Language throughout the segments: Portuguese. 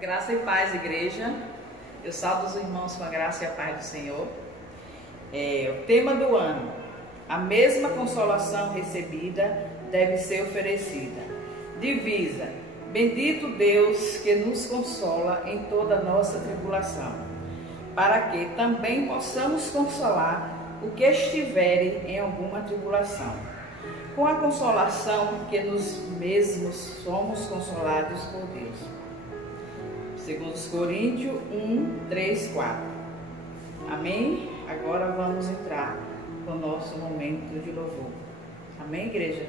Graça e paz, igreja. Eu saúdo os irmãos com a graça e a paz do Senhor. O tema do ano: a mesma consolação recebida deve ser oferecida. Divisa: bendito Deus que nos consola em toda a nossa tribulação, para que também possamos consolar o que estiverem em alguma tribulação, com a consolação que nos mesmos somos consolados por Deus. 2 Coríntios 1, 3, 4. Amém? Agora vamos entrar no nosso momento de louvor. Amém, igreja?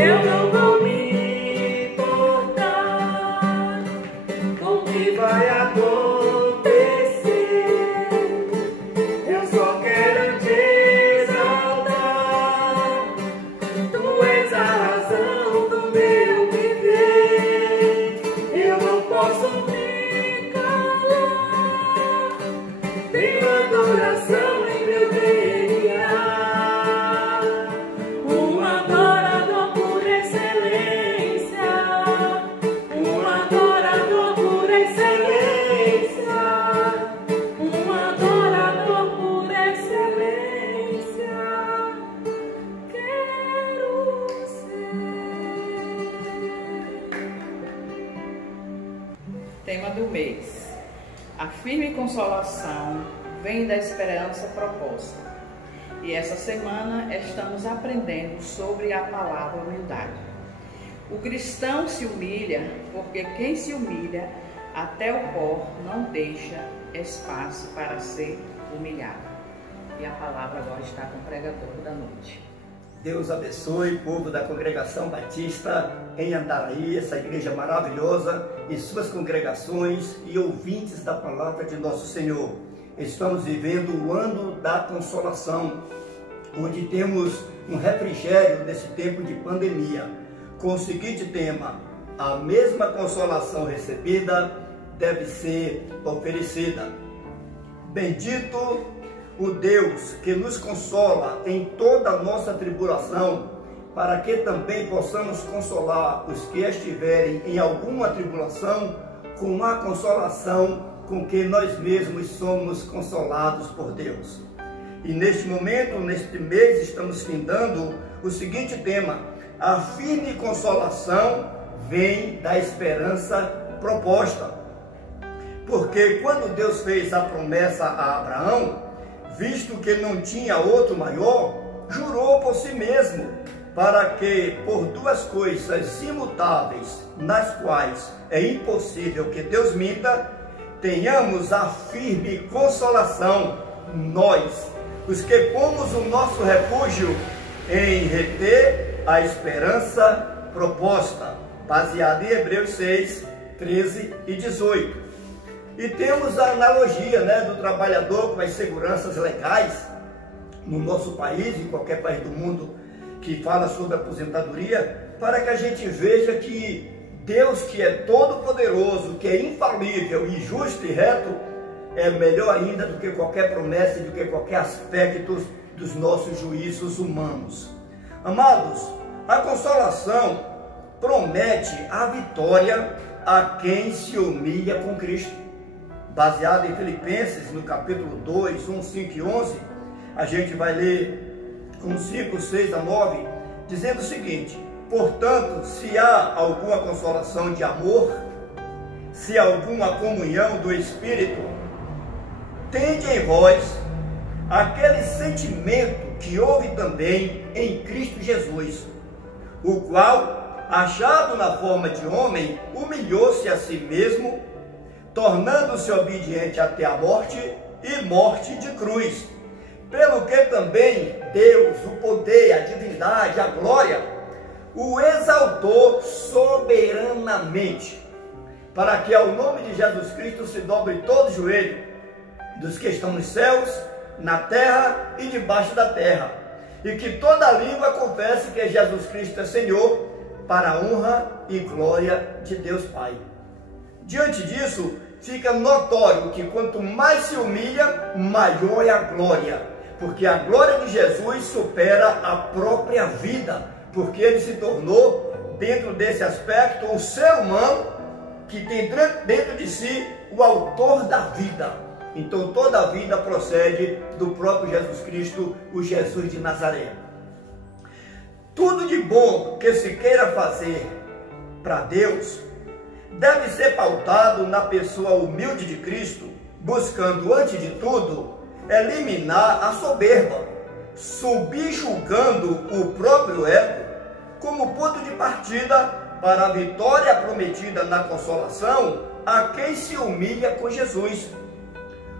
Eu não vou me importar com o que vai acontecer. Eu só quero te exaltar. Tu és a razão do meu viver. Eu não posso me calar. Tenho adoração em meu DNA. Tema do mês: a firme consolação vem da esperança proposta. E essa semana estamos aprendendo sobre a palavra humildade. O cristão se humilha porque quem se humilha até o pó não deixa espaço para ser humilhado. E a palavra agora está com o pregador da noite. Deus abençoe, povo da Congregação Batista em Andaraí, essa igreja maravilhosa, e suas congregações e ouvintes da palavra de nosso Senhor. Estamos vivendo o ano da consolação, onde temos um refrigério nesse tempo de pandemia, com o seguinte tema: a mesma consolação recebida deve ser oferecida. Bendito o Deus que nos consola em toda a nossa tribulação, para que também possamos consolar os que estiverem em alguma tribulação com a consolação com que nós mesmos somos consolados por Deus. E neste momento, neste mês, estamos findando o seguinte tema: a firme consolação vem da esperança proposta. porque quando Deus fez a promessa a Abraão, visto que não tinha outro maior, jurou por si mesmo, para que por duas coisas imutáveis, nas quais é impossível que Deus minta, tenhamos a firme consolação, nós, os que pomos o nosso refúgio em reter a esperança proposta, baseada em Hebreus 6, 13 e 18. E temos a analogia, do trabalhador com as seguranças legais no nosso país, em qualquer país do mundo que fala sobre aposentadoria, para que a gente veja que Deus, que é todo poderoso, que é infalível e justo e reto, é melhor ainda do que qualquer promessa e do que qualquer aspecto dos nossos juízos humanos. Amados, a consolação promete a vitória a quem se humilha com Cristo. Baseado em Filipenses, no capítulo 2, 1, 5 e 11, a gente vai ler com 5, 6 a 9, dizendo o seguinte: portanto, se há alguma consolação de amor, se há alguma comunhão do Espírito, tende em vós aquele sentimento que houve também em Cristo Jesus, o qual, achado na forma de homem, humilhou-se a si mesmo, tornando-se obediente até a morte e morte de cruz. Pelo que também Deus, o poder, a divindade, a glória, o exaltou soberanamente, para que ao nome de Jesus Cristo se dobre todo joelho, dos que estão nos céus, na terra e debaixo da terra, e que toda língua confesse que Jesus Cristo é Senhor, para a honra e glória de Deus Pai. Diante disso, fica notório que quanto mais se humilha, maior é a glória, porque a glória de Jesus supera a própria vida, porque ele se tornou, dentro desse aspecto, um ser humano que tem dentro de si o autor da vida. Então toda a vida procede do próprio Jesus Cristo, o Jesus de Nazaré. Tudo de bom que se queira fazer para Deus deve ser pautado na pessoa humilde de Cristo, buscando, antes de tudo, eliminar a soberba, subjugando o próprio ego como ponto de partida para a vitória prometida na consolação a quem se humilha com Jesus.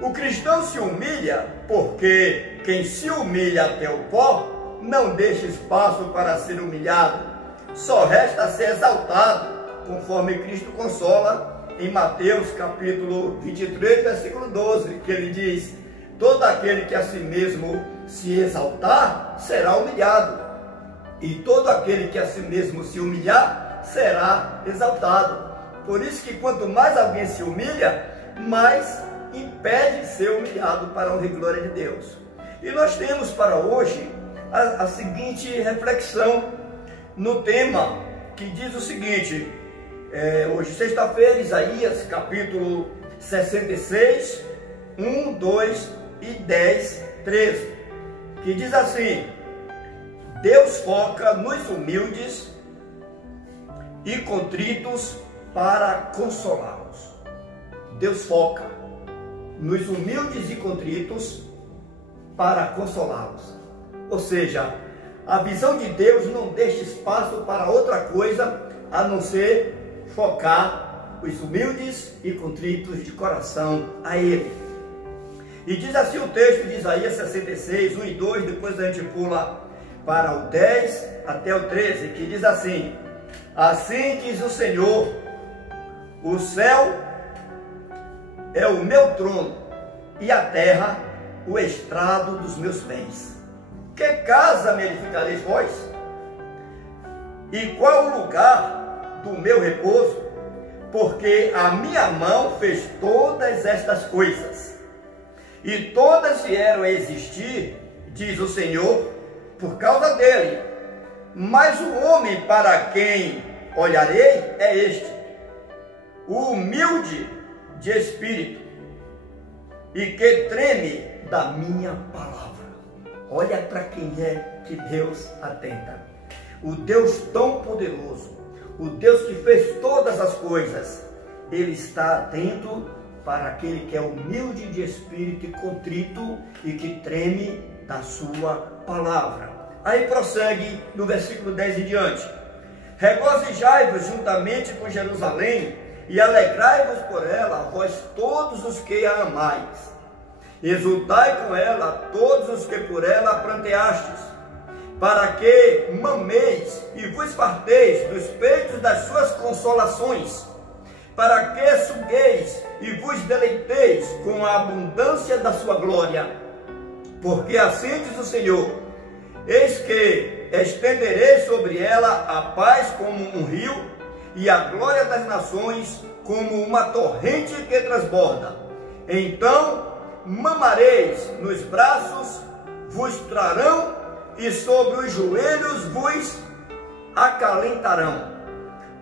O cristão se humilha porque quem se humilha até o pó não deixa espaço para ser humilhado, só resta ser exaltado, conforme Cristo consola em Mateus capítulo 23, versículo 12, que ele diz: todo aquele que a si mesmo se exaltar será humilhado, e todo aquele que a si mesmo se humilhar será exaltado. Por isso que quanto mais alguém se humilha, mais impede ser humilhado para a honra e glória de Deus. E nós temos para hoje a seguinte reflexão no tema, que diz o seguinte: hoje, sexta-feira, Isaías capítulo 66, 1, 2 e 10, 13, que diz assim: Deus foca nos humildes e contritos para consolá-los. Deus foca nos humildes e contritos para consolá-los. Ou seja, a visão de Deus não deixa espaço para outra coisa a não ser focar os humildes e contritos de coração a Ele. E diz assim o texto de Isaías 66, 1 e 2, depois a gente pula para o 10 até o 13, que diz assim: assim diz o Senhor, o céu é o meu trono e a terra o estrado dos meus bens. Que casa me edificareis vós? E qual o lugar do meu repouso? Porque a minha mão fez todas estas coisas, e todas vieram a existir, diz o Senhor, por causa dele. Mas o homem para quem olharei é este, o humilde de espírito, e que treme da minha palavra. Olha para quem é que Deus atenta. O Deus tão poderoso, o Deus que fez todas as coisas, Ele está atento para aquele que é humilde de espírito e contrito e que treme da sua palavra. Aí prossegue no versículo 10 em diante: regozijai-vos juntamente com Jerusalém e alegrai-vos por ela, vós todos os que a amais. Exultai com ela todos os que por ela pranteastes, para que mameis e vos farteis dos peitos das suas consolações, para que sugueis e vos deleiteis com a abundância da sua glória. Porque assim diz o Senhor: eis que estenderei sobre ela a paz como um rio, e a glória das nações como uma torrente que transborda. Então mamareis nos braços, vos trarão, e sobre os joelhos vos acalentarão.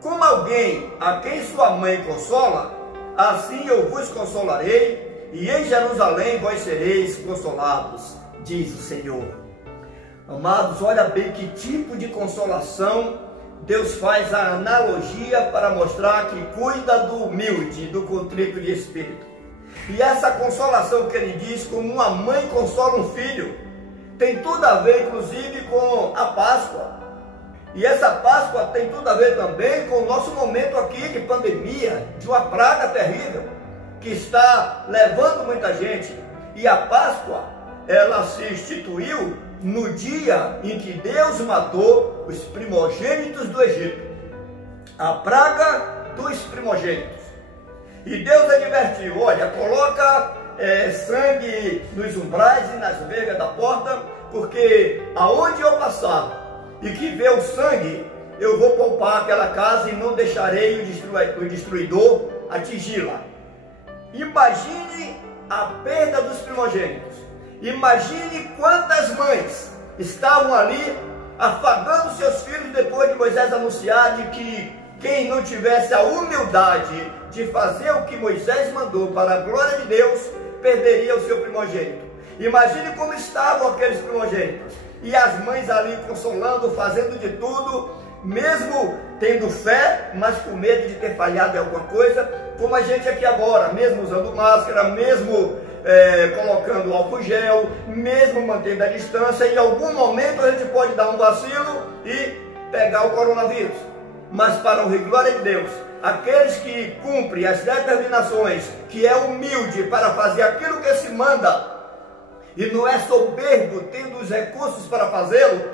Como alguém a quem sua mãe consola, assim eu vos consolarei, e em Jerusalém vós sereis consolados, diz o Senhor. Amados, olha bem que tipo de consolação Deus faz a analogia para mostrar que cuida do humilde, do contrito de espírito. E essa consolação que ele diz, como uma mãe consola um filho, tem tudo a ver inclusive com a Páscoa. E essa Páscoa tem tudo a ver também com o nosso momento aqui de pandemia, de uma praga terrível, que está levando muita gente. E a Páscoa, ela se instituiu no dia em que Deus matou os primogênitos do Egito. A praga dos primogênitos. E Deus advertiu: olha, coloca sangue nos umbrais e nas vergas da porta, porque aonde eu passar e que vê o sangue, eu vou poupar aquela casa e não deixarei o destruidor atingi-la. Imagine a perda dos primogênitos. Imagine quantas mães estavam ali afagando seus filhos depois de Moisés anunciar de que quem não tivesse a humildade de fazer o que Moisés mandou para a glória de Deus, perderia o seu primogênito. Imagine como estavam aqueles primogênitos. E as mães ali consolando, fazendo de tudo, mesmo tendo fé, mas com medo de ter falhado em alguma coisa, como a gente aqui agora, mesmo usando máscara, mesmo colocando álcool gel, mesmo mantendo a distância. Em algum momento a gente pode dar um vacilo e pegar o coronavírus. Mas para a glória de Deus, aqueles que cumprem as determinações, que é humilde para fazer aquilo que se manda, e não é soberbo tendo os recursos para fazê-lo,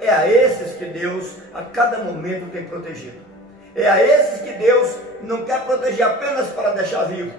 é a esses que Deus a cada momento tem protegido. É a esses que Deus não quer proteger apenas para deixar vivo,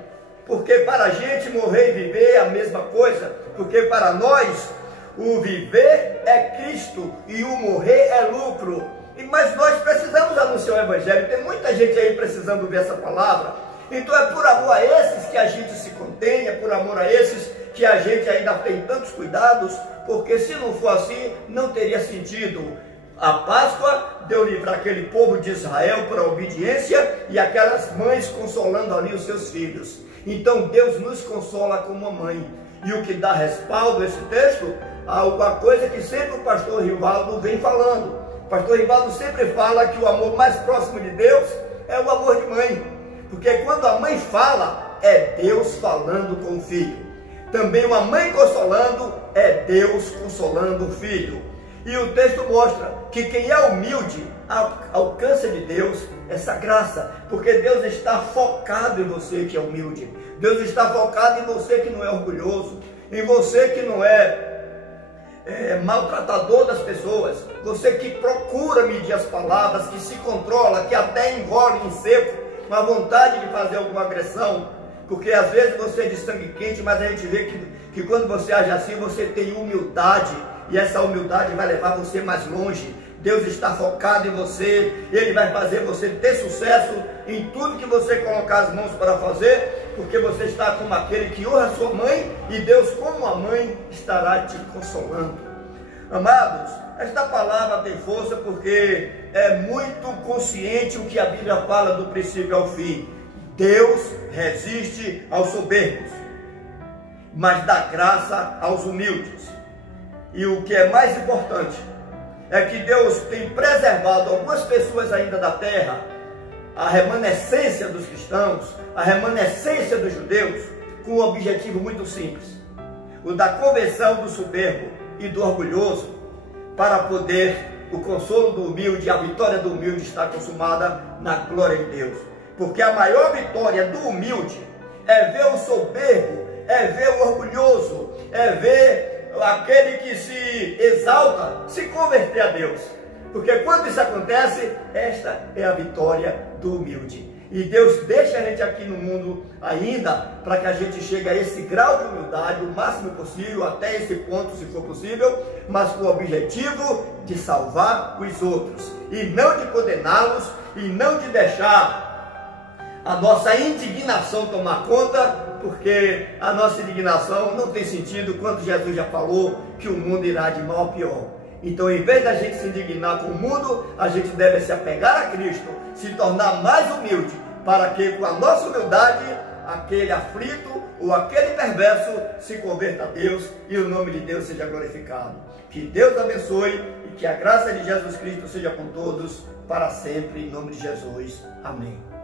porque para a gente morrer e viver é a mesma coisa, porque para nós o viver é Cristo e o morrer é lucro. Mas nós precisamos anunciar o Evangelho, tem muita gente aí precisando ver essa palavra. Então é por amor a esses que a gente se contém, é por amor a esses que a gente ainda tem tantos cuidados, porque se não for assim, não teria sentido a Páscoa, deu livrar aquele povo de Israel para a obediência e aquelas mães consolando ali os seus filhos. Então Deus nos consola como uma mãe. E o que dá respaldo a esse texto, alguma coisa que sempre o pastor Rivaldo vem falando. O pastor Rivaldo sempre fala que o amor mais próximo de Deus é o amor de mãe. Porque quando a mãe fala, é Deus falando com o filho. Também uma mãe consolando, é Deus consolando o filho. E o texto mostra que quem é humilde alcança de Deus essa graça, porque Deus está focado em você que é humilde. Deus está focado em você que não é orgulhoso, em você que não é maltratador das pessoas, você que procura medir as palavras, que se controla, que até engole em seco, com a vontade de fazer alguma agressão, porque às vezes você é de sangue quente, mas a gente vê que quando você age assim, você tem humildade, e essa humildade vai levar você mais longe. Deus está focado em você, Ele vai fazer você ter sucesso em tudo que você colocar as mãos para fazer, porque você está como aquele que honra sua mãe, e Deus, como a mãe, estará te consolando. Amados, esta palavra tem força porque é muito consciente o que a Bíblia fala do princípio ao fim. Deus resiste aos soberbos, mas dá graça aos humildes. E o que é mais importante é que Deus tem preservado algumas pessoas ainda da terra, a remanescência dos cristãos, a remanescência dos judeus com um objetivo muito simples: o da conversão do soberbo e do orgulhoso, para poder o consolo do humilde, a vitória do humilde está consumada na glória de Deus. Porque a maior vitória do humilde é ver o soberbo, é ver o orgulhoso, é ver aquele que se exalta se converter a Deus. Porque quando isso acontece, esta é a vitória do humilde. E Deus deixa a gente aqui no mundo ainda para que a gente chegue a esse grau de humildade o máximo possível, até esse ponto se for possível, mas com o objetivo de salvar os outros e não de condená-los e não de deixar a nossa indignação tomar conta, porque a nossa indignação não tem sentido quando Jesus já falou que o mundo irá de mal a pior. Então, em vez da gente se indignar com o mundo, a gente deve se apegar a Cristo, se tornar mais humilde, para que com a nossa humildade, aquele aflito ou aquele perverso se converta a Deus e o nome de Deus seja glorificado. Que Deus abençoe e que a graça de Jesus Cristo seja com todos para sempre, em nome de Jesus. Amém.